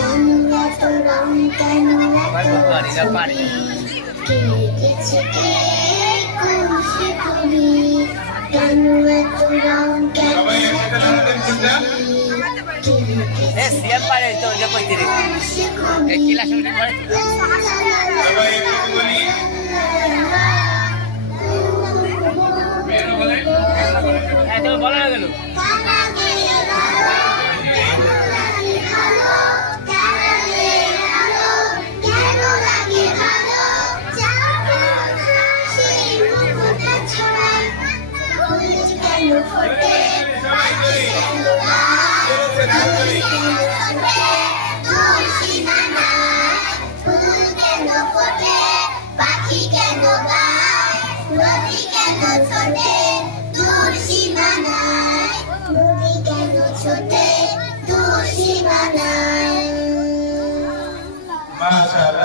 কেন এত রং কেন এত ছবি কে এঁকেছে কে খুশি তুমি কেন এত রং কেন এত ছবি কে এঁকেছে খুশি বলা গেল মাশাআল্লাহ।